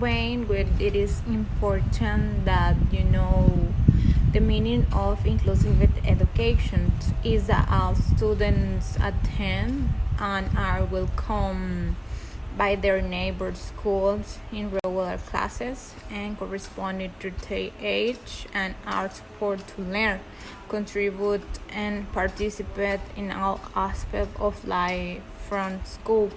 when it is important that you know the meaning of inclusive education is that all students attend and are welcome by their neighbor schools in regular classes and corresponding to their age and are support to learn, contribute and participate in all aspects of life from school.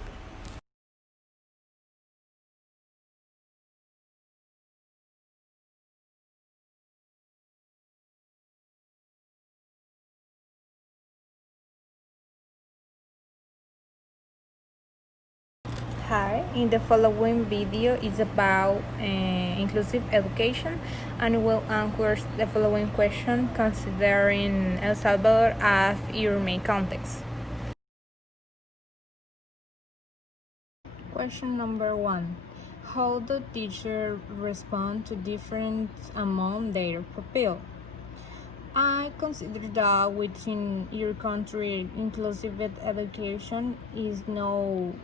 Hi, in the following video is about inclusive education and will answer the following question considering El Salvador as your main context. Question number 1. How do teachers respond to difference among their pupils? I consider that within your country, inclusive education is no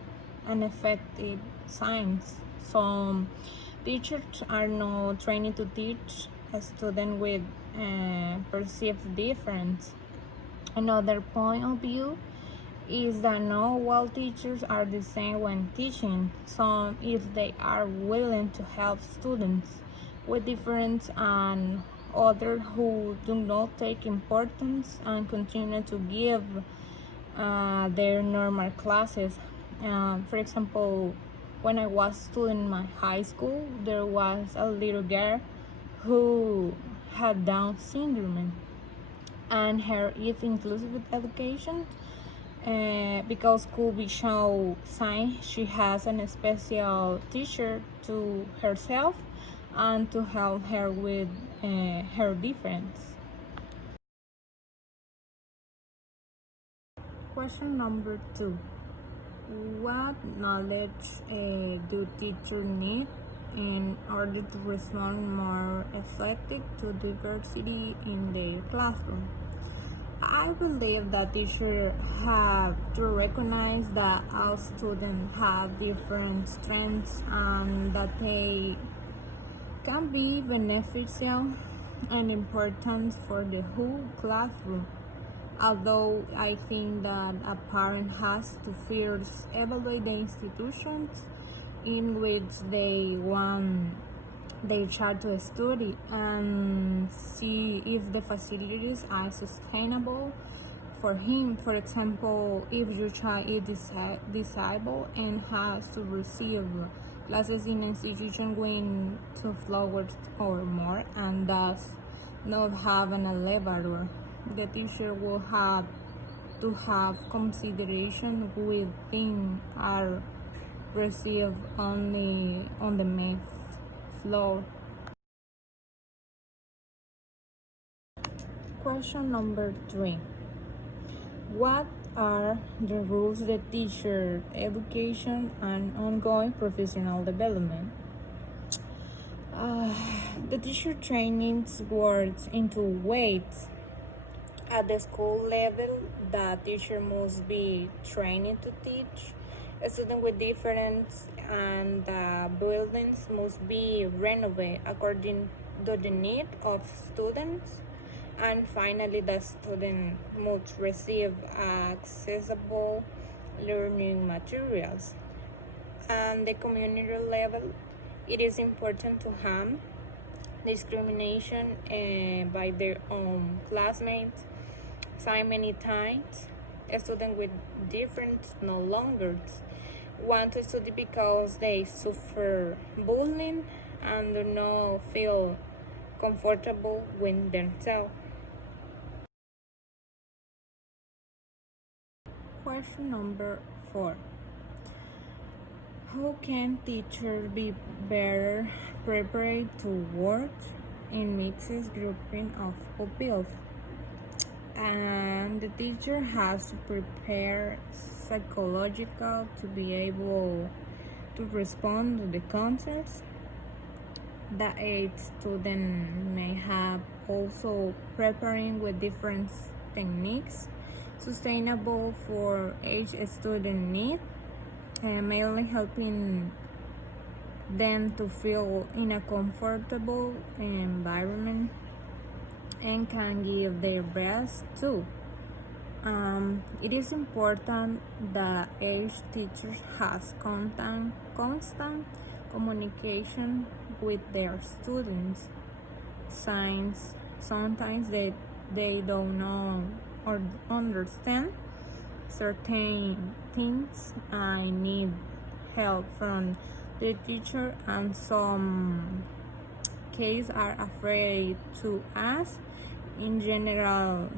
an effective science. Some teachers are not trained to teach a student with perceived difference. Another point of view is that not all teachers are the same when teaching. Some, if they are willing to help students with difference, and others who do not take importance and continue to give their normal classes. For example, when I was student in my high school, there was a little girl who had Down syndrome, and her is inclusive with education because could be show sign she has a special teacher to herself and to help her with her difference. Question number 2. What knowledge do teachers need in order to respond more effective to diversity in their classroom? I believe that teachers have to recognize that all students have different strengths and that they can be beneficial and important for the whole classroom. Although I think that a parent has to first evaluate the institutions in which they want their child to study and see if the facilities are sustainable for him. For example, if your child is disabled and has to receive classes in an institution going 2 floors or more and does not have an elevator, the teacher will have to have consideration with things are received only on the main floor. Question number 3. What are the rules of teacher education and ongoing professional development? Uh, the teacher training works into weights. At the school level, the teacher must be trained to teach a student with difference, and the buildings must be renovated according to the need of students. And finally, the student must receive accessible learning materials. And the community level, it is important to harm discrimination by their own classmates. So many times, a student with difference no longer want to study because they suffer bullying and do not feel comfortable with themselves. Question number 4. How can teachers be better prepared to work in mixed grouping of pupils? And the teacher has to prepare psychological to be able to respond to the concepts that a student may have, also preparing with different techniques sustainable for each student need, mainly helping them to feel in a comfortable environment and can give their best too. It is important that each teacher has constant communication with their students, since sometimes they don't know or understand certain things. I need help from the teacher, and some kids are afraid to ask in general,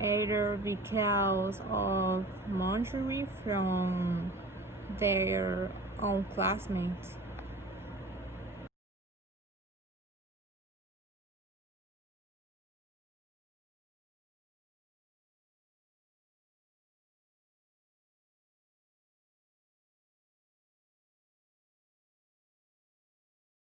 either because of monitoring from their own classmates